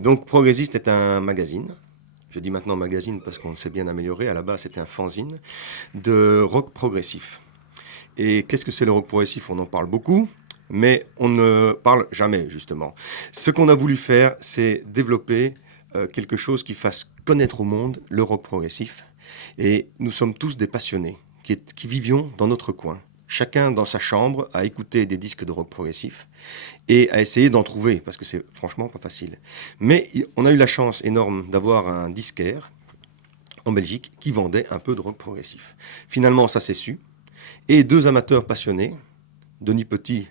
Donc Progressiste est un magazine. Je dis maintenant magazine parce qu'on s'est bien amélioré. À la base, c'était un fanzine de rock progressif. Et qu'est-ce que c'est le rock progressif? On en parle beaucoup, mais on ne parle jamais, justement. Ce qu'on a voulu faire, c'est développer quelque chose qui fasse connaître au monde le rock progressif. Et nous sommes tous des passionnés qui vivions dans notre coin. Chacun dans sa chambre à écouter des disques de rock progressif et à essayer d'en trouver, parce que c'est franchement pas facile. Mais on a eu la chance énorme d'avoir un disquaire en Belgique qui vendait un peu de rock progressif. Finalement, ça s'est su. Et deux amateurs passionnés, Denis Petit,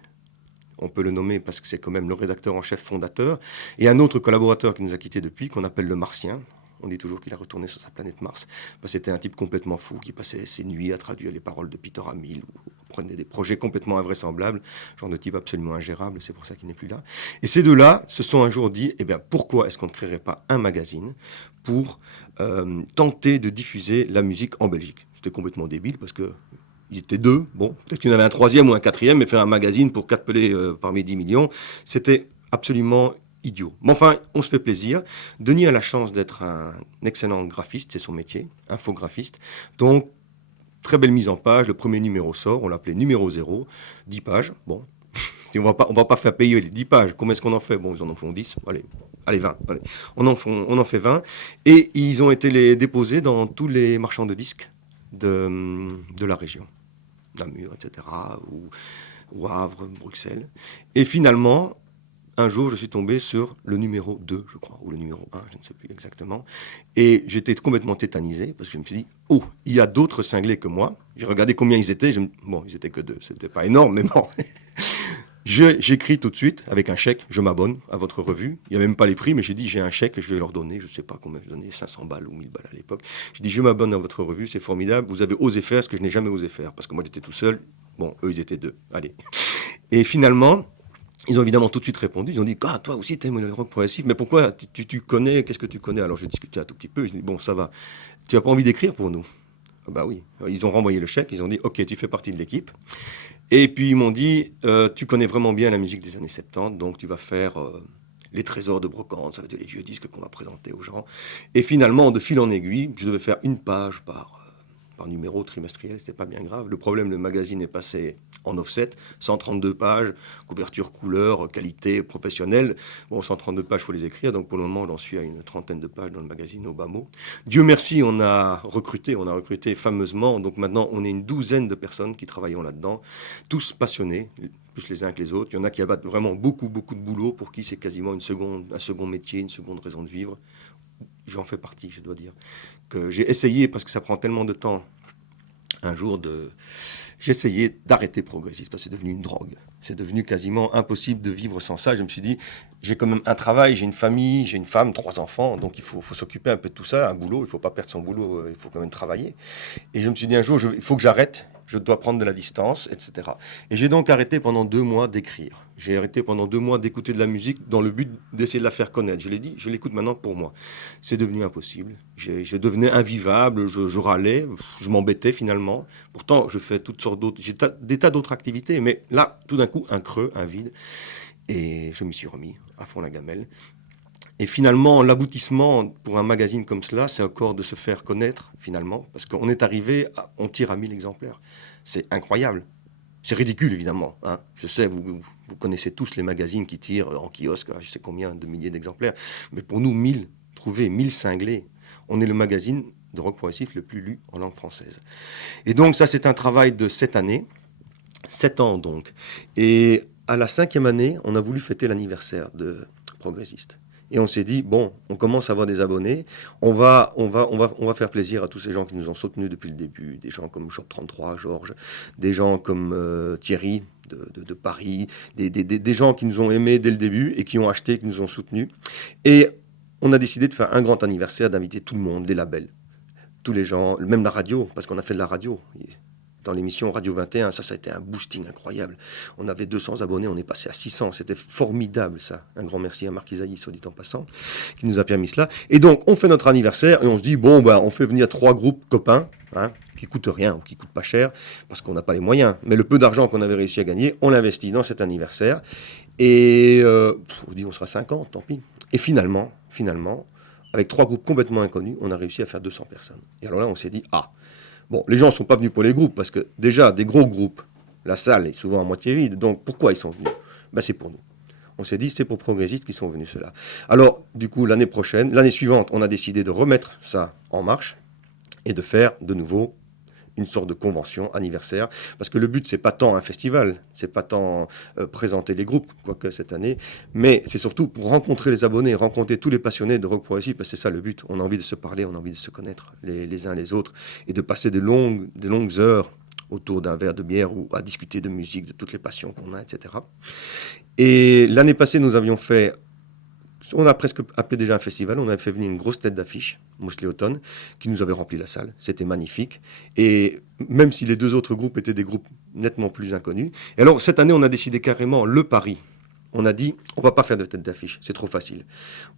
on peut le nommer parce que c'est quand même le rédacteur en chef fondateur, et un autre collaborateur qui nous a quittés depuis, qu'on appelle le Martien. On dit toujours qu'il a retourné sur sa planète Mars. C'était un type complètement fou qui passait ses nuits à traduire les paroles de Peter Hamill ou prenait des projets complètement invraisemblables, genre de type absolument ingérable, c'est pour ça qu'il n'est plus là. Et ces deux-là se sont un jour dit, eh bien, pourquoi est-ce qu'on ne créerait pas un magazine pour tenter de diffuser la musique en Belgique? C'était complètement débile parce que ils étaient deux, bon, peut-être qu'il y en avait un troisième ou un quatrième, mais faire un magazine pour 4 pelés parmi 10 millions, c'était absolument idiot. Mais enfin, on se fait plaisir. Denis a la chance d'être un excellent graphiste, c'est son métier, infographiste. Donc, très belle mise en page. Le premier numéro sort, on l'appelait numéro 0, 10 pages. Bon, on va pas faire payer les 10 pages. Combien est-ce qu'on en fait? Bon, ils en font 10. Allez 20. Allez. On en fait 20. Et ils ont été déposés dans tous les marchands de disques de la région. Namur, etc., ou Havre, Bruxelles. Et finalement, un jour, je suis tombé sur le numéro 2, je crois, ou le numéro 1, je ne sais plus exactement. Et j'étais complètement tétanisé, parce que je me suis dit, oh, il y a d'autres cinglés que moi. J'ai regardé combien ils étaient. Bon, ils étaient que 2, c'était pas énorme, mais bon. J'écris tout de suite avec un chèque, je m'abonne à votre revue. Il n'y a même pas les prix, mais j'ai dit j'ai un chèque et je vais leur donner, je ne sais pas combien je donnais, 500 balles ou 1000 balles à l'époque. J'ai dit je m'abonne à votre revue, c'est formidable, vous avez osé faire ce que je n'ai jamais osé faire, parce que moi j'étais tout seul, bon, eux ils étaient deux, allez. Et finalement, ils ont évidemment tout de suite répondu, ils ont dit ah, toi aussi t'aimes le rock progressif, mais pourquoi tu connais, qu'est-ce que tu connais? Alors j'ai discuté un tout petit peu, je dis bon ça va, tu n'as pas envie d'écrire pour nous? Ah bah oui, ils ont renvoyé le chèque, ils ont dit ok tu fais partie de l'équipe. Et puis ils m'ont dit, tu connais vraiment bien la musique des années 70, donc tu vas faire les trésors de brocante, ça veut dire les vieux disques qu'on va présenter aux gens. Et finalement, de fil en aiguille, je devais faire une page par numéro trimestriel, c'était pas bien grave. Le problème, le magazine est passé en offset, 132 pages, couverture couleur, qualité professionnelle. Bon, 132 pages, il faut les écrire, donc pour le moment, j'en suis à une trentaine de pages dans le magazine au bas mot. Dieu merci, on a recruté fameusement, donc maintenant on est une douzaine de personnes qui travaillent là-dedans, tous passionnés, plus les uns que les autres. Il y en a qui abattent vraiment beaucoup, beaucoup de boulot, pour qui c'est quasiment un second métier, une seconde raison de vivre. J'en fais partie, je dois dire. Que j'ai essayé, parce que ça prend tellement de temps, un jour j'ai essayé d'arrêter Progressiste, parce que c'est devenu une drogue. C'est devenu quasiment impossible de vivre sans ça. Je me suis dit, j'ai quand même un travail, j'ai une famille, j'ai une femme, 3 enfants, donc il faut s'occuper un peu de tout ça, un boulot, il ne faut pas perdre son boulot, il faut quand même travailler. Et je me suis dit un jour, il faut que j'arrête, je dois prendre de la distance, etc. Et j'ai donc arrêté pendant 2 mois d'écrire. J'ai arrêté pendant 2 mois d'écouter de la musique dans le but d'essayer de la faire connaître. Je l'ai dit, je l'écoute maintenant pour moi. C'est devenu impossible. Je devenais invivable, je râlais, je m'embêtais finalement. Pourtant, je fais toutes sortes d'autres, j'ai des tas d'autres activités, mais là, tout d'un coup, un creux, un vide. Et je m'y suis remis à fond la gamelle. Et finalement, l'aboutissement pour un magazine comme cela, c'est encore de se faire connaître, finalement, parce qu'on est arrivé, on tire à 1000 exemplaires. C'est incroyable. C'est ridicule, évidemment. Hein. Je sais, vous connaissez tous les magazines qui tirent en kiosque, je sais combien de milliers d'exemplaires. Mais pour nous, 1000, trouver 1000 cinglés, on est le magazine de rock progressif le plus lu en langue française. Et donc, ça, c'est un travail de 7 années. 7 ans, donc. Et à la 5e année, on a voulu fêter l'anniversaire de Progressiste. Et on s'est dit, bon, on commence à avoir des abonnés, on va faire plaisir à tous ces gens qui nous ont soutenus depuis le début, des gens comme Shop 33, Georges, des gens comme Thierry de Paris, des gens qui nous ont aimés dès le début et qui ont acheté, qui nous ont soutenus. Et on a décidé de faire un grand anniversaire, d'inviter tout le monde, les labels, tous les gens, même la radio, parce qu'on a fait de la radio. Dans l'émission Radio 21, ça a été un boosting incroyable. On avait 200 abonnés, on est passé à 600. C'était formidable, ça. Un grand merci à Marc Isaïe, soit dit en passant, qui nous a permis cela. Et donc, on fait notre anniversaire et on se dit, bon, ben, on fait venir 3 groupes copains, hein, qui coûtent rien ou qui coûtent pas cher, parce qu'on n'a pas les moyens. Mais le peu d'argent qu'on avait réussi à gagner, on l'investit dans cet anniversaire. Et on dit, on sera 50, tant pis. Et finalement, avec 3 groupes complètement inconnus, on a réussi à faire 200 personnes. Et alors là, on s'est dit, ah, bon, les gens ne sont pas venus pour les groupes, parce que déjà, des gros groupes, la salle est souvent à moitié vide, donc pourquoi ils sont venus? Ben, c'est pour nous. On s'est dit, c'est pour progressistes qui sont venus ceux-là. Alors, du coup, l'année suivante, on a décidé de remettre ça en marche et de faire de nouveau une sorte de convention anniversaire, parce que le but, c'est pas tant un festival, c'est pas tant présenter les groupes, quoique cette année, mais c'est surtout pour rencontrer les abonnés, rencontrer tous les passionnés de rock progressif, parce que c'est ça le but. On a envie de se parler, on a envie de se connaître les uns les autres, et de passer des longues heures autour d'un verre de bière ou à discuter de musique, de toutes les passions qu'on a, etc. Et l'année passée, nous avions fait, on a presque appelé déjà un festival, on avait fait venir une grosse tête d'affiche, Mosley Autumn, qui nous avait rempli la salle. C'était magnifique. Et même si les 2 autres groupes étaient des groupes nettement plus inconnus. Et alors, cette année, on a décidé carrément le pari. On a dit, on va pas faire de tête d'affiche, c'est trop facile.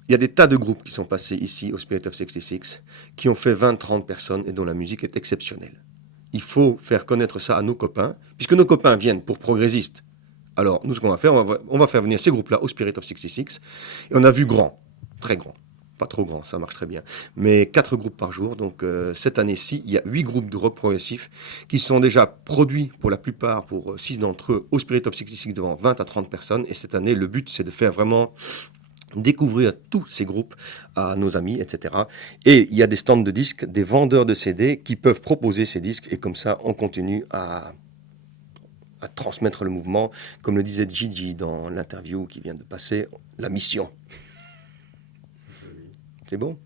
Il y a des tas de groupes qui sont passés ici au Spirit of 66, qui ont fait 20-30 personnes et dont la musique est exceptionnelle. Il faut faire connaître ça à nos copains, puisque nos copains viennent pour progressistes. Alors, nous, ce qu'on va faire, on va faire venir ces groupes-là au Spirit of 66. Et on a vu grand, très grand. Pas trop grand, ça marche très bien. Mais 4 groupes par jour. Donc, cette année-ci, il y a 8 groupes de rock progressif qui sont déjà produits, pour la plupart, pour 6 d'entre eux, au Spirit of 66 devant 20 à 30 personnes. Et cette année, le but, c'est de faire vraiment découvrir tous ces groupes à nos amis, etc. Et il y a des stands de disques, des vendeurs de CD qui peuvent proposer ces disques. Et comme ça, on continue à transmettre le mouvement, comme le disait Gigi dans l'interview qui vient de passer, la mission. C'est bon ?